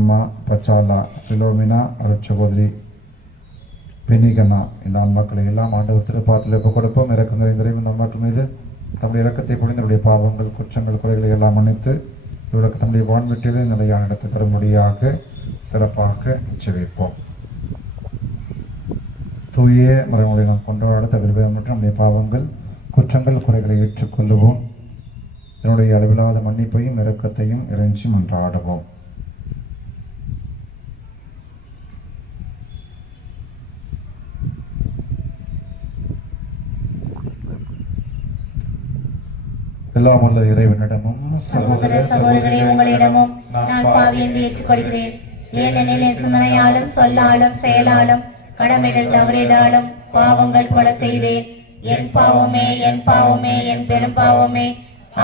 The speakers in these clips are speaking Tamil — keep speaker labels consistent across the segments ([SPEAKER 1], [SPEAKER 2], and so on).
[SPEAKER 1] அம்மா பச்சாலா பிலோமினா அருட்சகோதரி பெனிகனா இந்த ஆன்மாக்களை எல்லாம் ஆண்டவர் திருப்பாத்தில் ஒப்புக் கொடுப்போம். இறக்கங்கள் நிறைந்த இறைவன் இந்த ஆன்மாக்கள் மீது தம்முடைய இறக்கத்தை புரிந்தவருடைய பாவங்கள் குற்றங்கள் குறைகளை எல்லாம் மன்னித்து இவருக்கு தம்முடைய வான்வெட்டியிலே நிலையான இடத்தை தரும்படியாக சிறப்பாக நிச்சயிப்போம் தூய மறைமுறை நாம் கொண்டாட தவிர மற்றும் நம்முடைய பாவங்கள் குற்றங்கள் குறைகளை ஏற்றுக்கொள்ளுவோம். என்னுடைய அளவிலாத மன்னிப்பையும் இறக்கத்தையும் இறைஞ்சி மன்றாடுவோம். எல்லாம் வல்ல இறைவனிடமும்
[SPEAKER 2] சகோதர சகோதரிகளே உங்களிடமும் நான் பாவி என்று ஏற்றுக்கொள்கிறேன். ஏனெனில் என் சிந்தனையாலும் சொல்லாலும் செயலாலும் கடமைகள் தவறினாலும் பாவங்கள் கொலை செய்தேன். என் பாவமே என் பாவமே என் பெரும் பாவமே.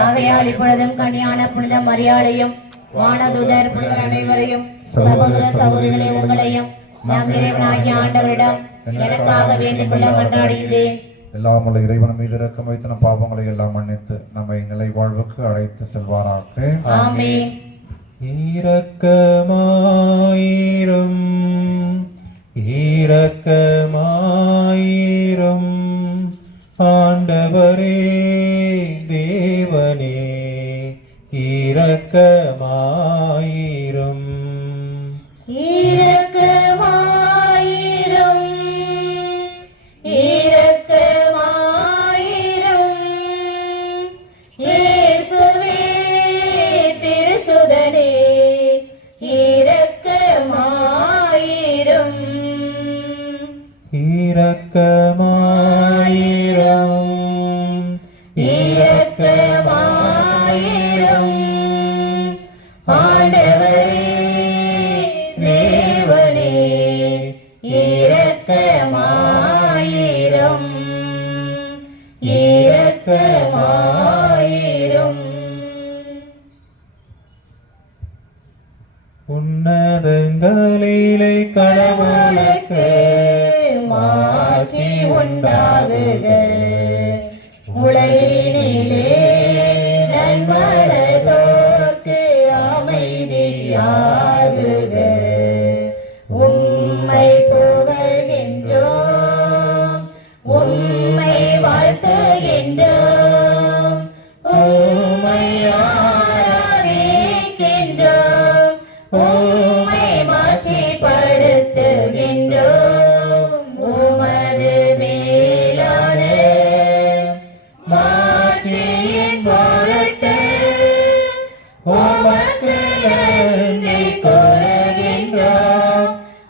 [SPEAKER 2] ஆகையால் இப்பொழுதும் கனியான புனித மரியாதையும் வானதுதர் புனிதர் அனைவரையும் சகோதர சகோதரிகளே உங்களையும் நம் இறைவனாகிய ஆண்டவரிடம் எனக்காக வேண்டிக் கொள்ள மன்றாடுகிறேன்.
[SPEAKER 1] எல்லாம் வல்ல இறைவன் மீது இரக்கம் வைத்து நம் பாவங்களை எல்லாம் மன்னித்து நம்மை நிலை வாழ்வுக்கு அழைத்து செல்வாராக.
[SPEAKER 3] இரக்கமாயிரும். இரக்கமாயிரும். ஆண்டவரே தேவனே இரக்கமாயிரும் உன்னதங்களிலே கடவுளுக்கு
[SPEAKER 2] மாற்றி உண்டாகுக. உலகினிலே நன்மனதோர்க்கு அமைதியா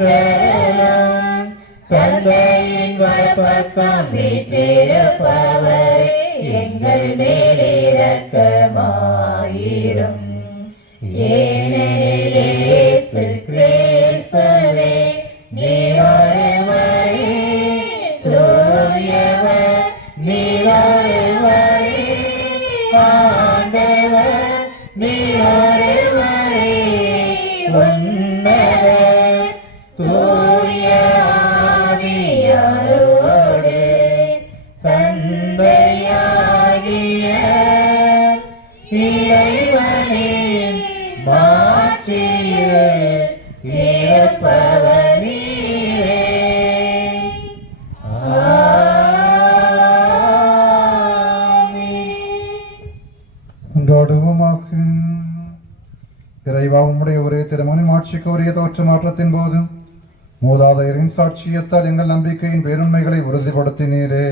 [SPEAKER 2] ஏற்றலாம் தந்தையின் வலப்பக்கம் வீற்றிருப்பவரே எங்கள் மேலிறக்கமாயிரும். ஏனெனிலே
[SPEAKER 1] இறைவா உம்முடைய ஒரே திருமணி ஆட்சிக்கு உரிய தோற்ற மாற்றத்தின் போது மூதாதையரின் சாட்சியத்தால் எங்கள் நம்பிக்கையின் பேருண்மைகளை உறுதிப்படுத்தினீரே.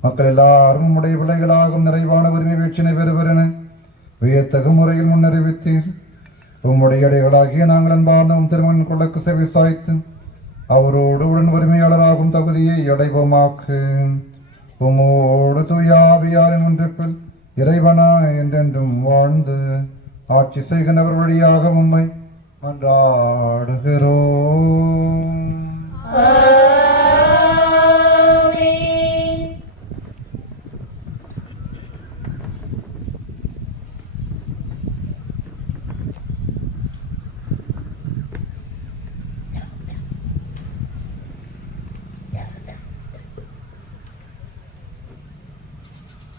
[SPEAKER 1] மக்கள் எல்லாரும் உம்முடைய விலைகளாகும் நிறைவான உரிமை வீழ்ச்சினை பெறுவரென வியத்தகு முறையில் முன்னறிவித்தீர். உம்முடைய அடைகளாகிய நாங்கள் அன்பார்ந்த உம் திருமண் கொள்ளக்கு செவி சாய்த்து அவரோடு உடன் உரிமையாளராகும் தகுதியை அடைவோமாக்கு. உமோடு தூயாவியாரின் ஒன்றிப்பில் இறைவனா என்றென்றும் வாழ்ந்து ஆட்சி செய்கின்றவர் வழியாக உம்மை மன்றாடுகிறோம்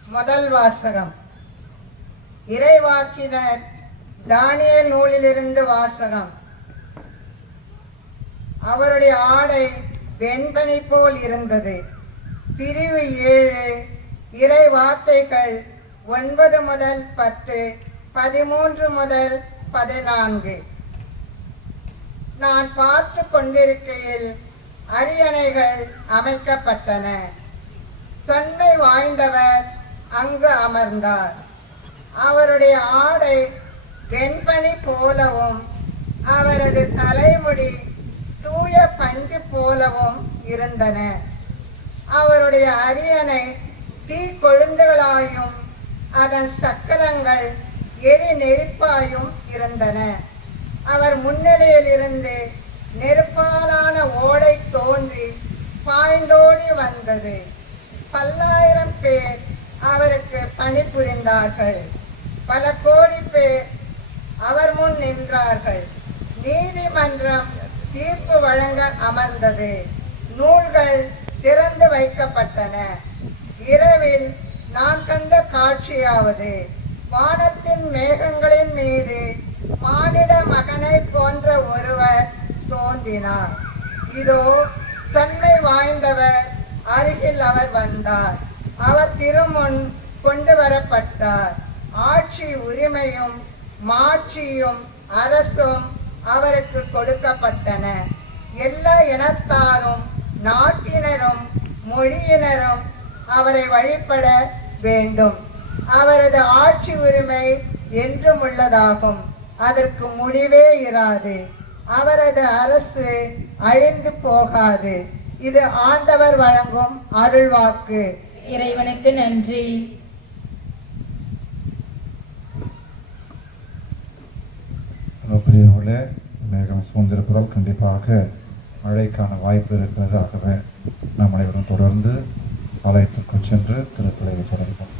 [SPEAKER 4] முதல் வாசகம். இறைவாக்கினர் தானிய நூலிலிருந்து வாசகம். அவருடைய ஆடை வெண்பனி போல் இருந்தது. பிரிவு ஏழு இறை வார்த்தைகள் ஒன்பது முதல் பத்து பதிமூன்று முதல் பதினான்கு. நான் பார்த்து கொண்டிருக்கையில் அரியணைகள் அமைக்கப்பட்டன. தன்மை வாய்ந்தவர் அங்கு அமர்ந்தார். அவருடைய ஆடை வெண்பனி போலவும் அவரது தலைமுடி தூய பஞ்சு போலவும் இருந்தன. அவருடைய அரியணை தீ கொழுந்துகளாயும் அதன் சக்கரங்கள் எரி நெருப்பாயும் இருந்தன. அவர் முன்னிலையில் இருந்து நெருப்பாலான ஓடை தோன்றி பாய்ந்தோடி வந்தது. பல்லாயிரம் பேர் அவருக்கு பணிபுரிந்தார்கள். பல கோடி பேர் அவர் முன் நின்றார்கள். நீதிமன்றம் தீர்ப்பு வழங்க அமர்ந்தது. நூல்கள் திறந்து வைக்கப்பட்டன. இரவில் நான் கண்ட காட்சியாவது வானத்தின் மேகங்களின் மீது மானிட மகனை போன்ற ஒருவர் தோன்றினார். இதோ தன்மை வாய்ந்தவர் அருகில் அவர் வந்தார். அவர் திருமுன் கொண்டு வரப்பட்டார். ஆட்சி உரிமையும் மாட்சியும் அரசும் அவருக்கு கொடுக்கப்பட்டன. எல்லா இனத்தாரும் நாட்டினரும் மொழியினரும் அவரை வழிபட வேண்டும். அவரது ஆட்சி உரிமை என்றும் உள்ளதாகும். அதற்கு முடிவே இராது. அவரது அரசு அழிந்து போகாது. இது ஆண்டவர் வழங்கும் அருள்வாக்கு.
[SPEAKER 2] இறைவனுக்கு நன்றி.
[SPEAKER 1] பிரியர்களே மேகம் சூழ்ந்திருக்கிறோம் கண்டிப்பாக மழைக்கான வாய்ப்பு இருக்கிறது ஆகவே நாம் அனைவரும் தொடர்ந்து ஆலயத்திற்கு சென்று திருப்பிழையை தொடர்போம்